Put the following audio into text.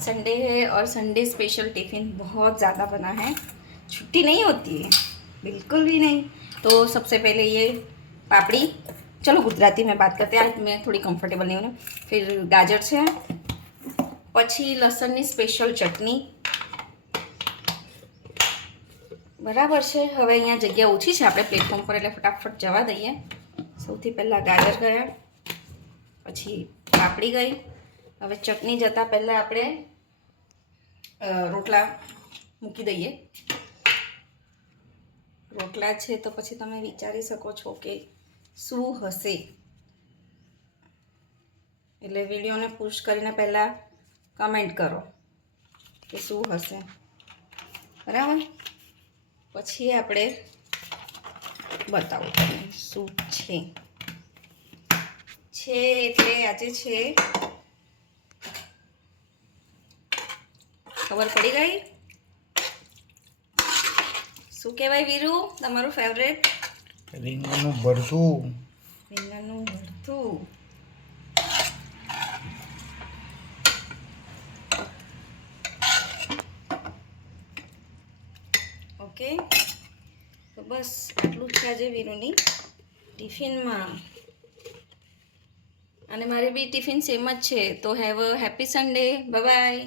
Sunday है और Sunday special tiffin बहुत ज़्यादा बना है, छुट्टी नहीं होती है बिल्कुल भी नहीं। तो सबसे पहले ये पापड़ी, चलो गुजराती में बात करते हैं, आज मैं थोड़ी कंफर्टेबल नहीं हूँ ना। फिर गाजर है, પછી લસણની સ્પેશિયલ ચટણી, બરાબર છે। હવે અહીંયા જગ્યા ઓછી છે આપણે પ્લેટફોર્મ પર, એટલે ફટાફટ જવા દઈએ। સૌથી પહેલાં ગાજર ગયા, પછી પાપડી ગઈ। હવે ચટણી જતાં પહેલાં આપણે રોટલા મૂકી દઈએ। રોટલા છે તો પછી તમે વિચારી શકો છો કે શું હશે, એટલે વિડીયોને પુશ કરીને પહેલાં કમેન્ટ કરો કે શું હશે, બરાબર। પછી આપણે બતાવું તમને શું છે એટલે આજે છે, ખબર પડી ગઈ શું કહેવાય વીરુ તમારું ફેવરેટ? રીંગણનું ભરતું। રીંગણનું ભરતું, ઓકે। તો બસ આટલું જ છે આજે વીરુની ટિફિનમાં, અને મારે બી ટિફિન સેમ જ છે। તો have a happy Sunday, bye bye.